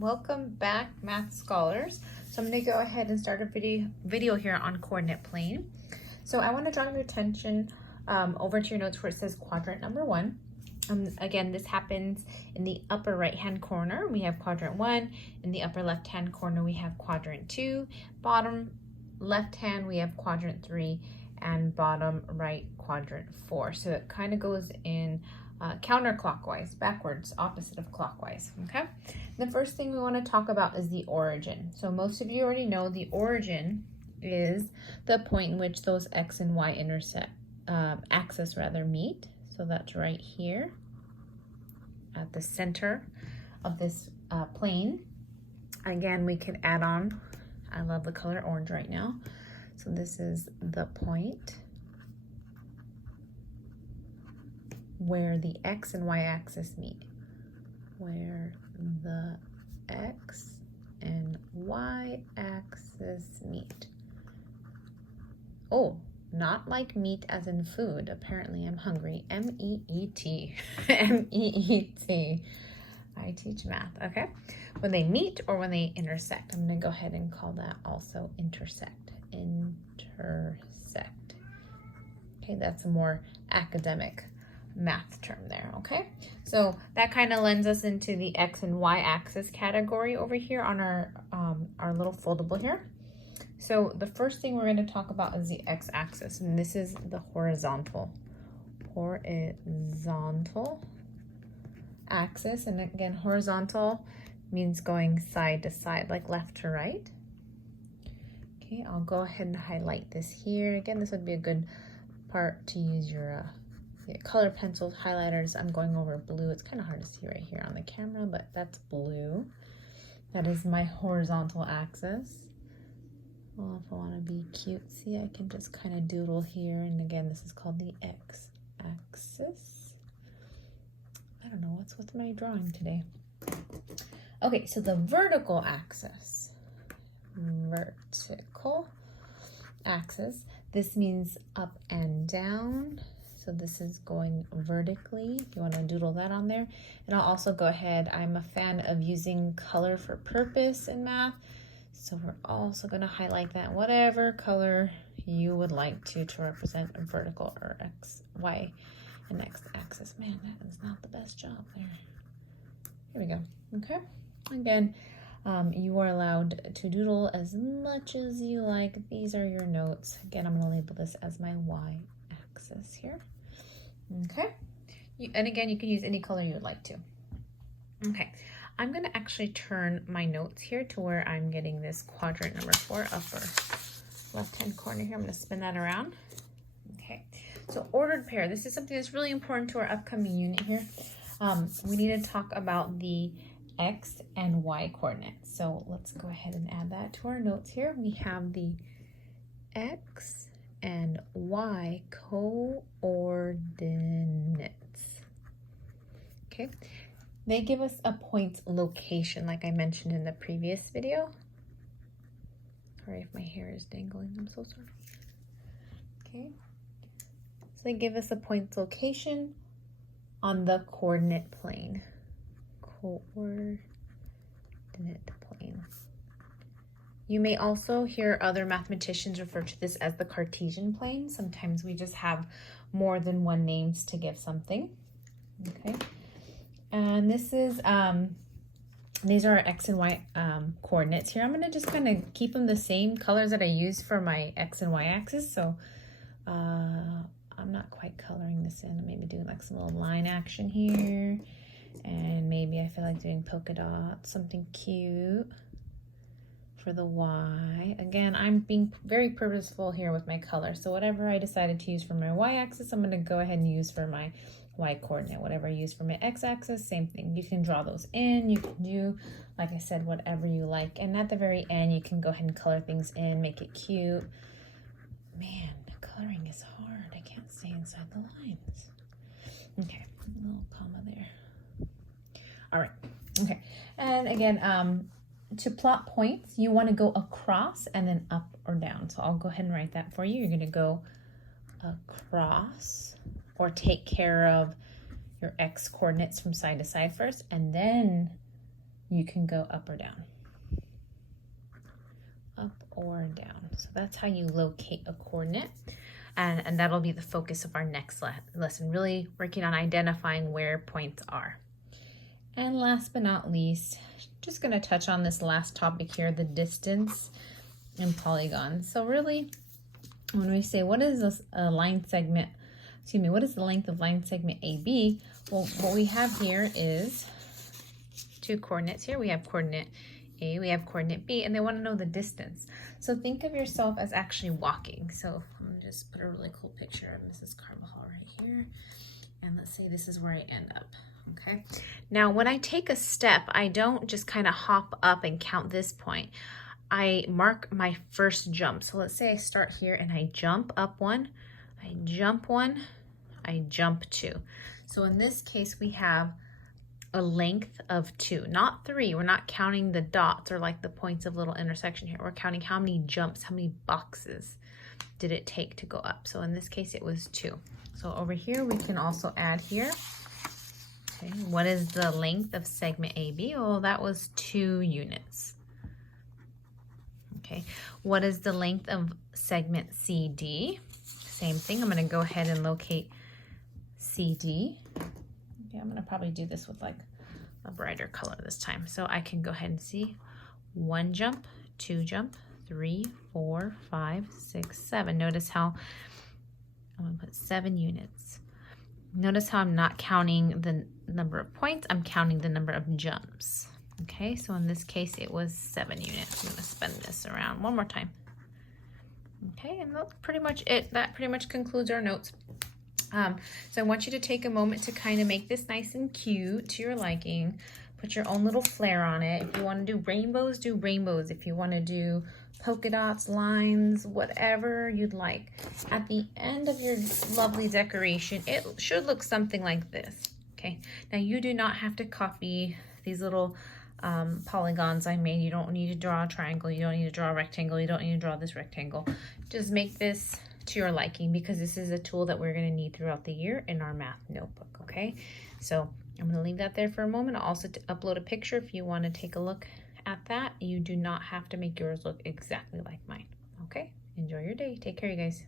Welcome back, math scholars. So I'm going to go ahead and start a video here on coordinate plane. So I want to draw your attention over to your notes where it says quadrant number 1. Again, this happens in the upper right hand corner. We have quadrant 1. In the upper left hand corner, we have quadrant 2. Bottom left hand, we have quadrant 3. And bottom right, quadrant 4. So it kind of goes in counterclockwise, backwards, opposite of clockwise, okay? The first thing we want to talk about is the origin. So most of you already know the origin is the point in which those x and y axis meet. So that's right here at the center of this plane. Again, we could add on, I love the color orange right now. So this is the point where the x and y axis meet, where the x and y axis meet. Oh, not like meat as in food. Apparently I'm hungry. M-E-E-T. M-E-E-T. I teach math, okay? When they meet or when they intersect. I'm gonna go ahead and call that also intersect. Intersect. Okay, that's a more academic math term there, okay? So that kind of lends us into the x and y axis category over here on our little foldable here. So the first thing we're going to talk about is the x-axis, and this is the horizontal axis. And again, horizontal means going side to side, like left to right. Okay, I'll go ahead and highlight this here. Again, this would be a good part to use your color pencils, highlighters. I'm going over blue. It's kind of hard to see right here on the camera, but that's blue. That is my horizontal axis. Well, if I want to be cutesy, I can just kind of doodle here. And again, this is called the x-axis. I don't know, what's with my drawing today? Okay, so the vertical axis. Vertical axis. This means up and down. So this is going vertically, if you want to doodle that on there. And I'll also go ahead, I'm a fan of using color for purpose in math. So we're also going to highlight that whatever color you would like to represent a vertical or x, y, and x axis. Man, that is not the best job there. Here we go, okay? Again, you are allowed to doodle as much as you like. These are your notes. Again, I'm going to label this as my y axis here. Okay, and again, you can use any color you would like to. Okay, I'm going to actually turn my notes here to where I'm getting this quadrant number 4 upper left-hand corner here. I'm going to spin that around. Okay, so ordered pair. This is something that's really important to our upcoming unit here. We need to talk about the x and y coordinates. So let's go ahead and add that to our notes here. We have the x and y coordinates. Okay, they give us a point location, like I mentioned in the previous video. Sorry if my hair is dangling, I'm so sorry. Okay, so they give us a point location on the coordinate plane. Coordinate plane. You may also hear other mathematicians refer to this as the Cartesian plane. Sometimes we just have more than one names to give something. Okay, and this is these are our x and y coordinates here. I'm going to just kind of keep them the same colors that I use for my x and y axis. So I'm not quite coloring this in. I'm maybe doing like some little line action here, and maybe I feel like doing polka dots, something cute for the y. Again, I'm being very purposeful here with my color. So whatever I decided to use for my y-axis, I'm going to go ahead and use for my y coordinate. Whatever I use for my x-axis, same thing. You can draw those in. You can do, like I said, whatever you like. And at the very end, you can go ahead and color things in, make it cute. Man, coloring is hard. I can't stay inside the lines. Okay, a little comma there. All right, okay. And again, to plot points, you want to go across and then up or down. So I'll go ahead and write that for you. You're going to go across, or take care of your x coordinates from side to side first, and then you can go up or down. Up or down. So that's how you locate a coordinate. And that'll be the focus of our next lesson, really working on identifying where points are. And last but not least, just going to touch on this last topic here, the distance in polygons. So really, when we say what is a line segment, what is the length of line segment AB? Well, what we have here is two coordinates here. We have coordinate A, we have coordinate B, and they want to know the distance. So think of yourself as actually walking. So I'm going to just put a really cool picture of Mrs. Carvajal right here. And let's say this is where I end up, okay? Now, when I take a step, I don't just kind of hop up and count this point. I mark my first jump. So let's say I start here and I jump up one, I jump one, I jump two. So in this case, we have a length of 2, not 3. We're not counting the dots or like the points of little intersection here. We're counting how many jumps, how many boxes did it take to go up. So in this case, it was 2. So over here, we can also add here. Okay, what is the length of segment AB? Oh, that was 2 units. Okay, what is the length of segment CD? Same thing, I'm going to go ahead and locate CD. Okay, I'm going to probably do this with like a brighter color this time. So I can go ahead and see 1 jump, 2 jump, 3, 4, 5, 6, 7. Notice how I'm going to put 7 units. Notice how I'm not counting the number of points, I'm counting the number of jumps. Okay, so in this case, it was 7 units. I'm going to spin this around one more time. Okay, and that's pretty much it. That pretty much concludes our notes. So I want you to take a moment to kind of make this nice and cute to your liking. Put your own little flair on it. If you want to do rainbows, do rainbows. If you want to do polka dots, lines, whatever you'd like. At the end of your lovely decoration, it should look something like this. Okay, now you do not have to copy these little polygons I made. You don't need to draw a triangle. You don't need to draw a rectangle. You don't need to draw this rectangle. Just make this to your liking, because this is a tool that we're going to need throughout the year in our math notebook. Okay, so I'm going to leave that there for a moment. I'll also upload a picture if you want to take a look at that. You do not have to make yours look exactly like mine. Okay, enjoy your day. Take care, you guys.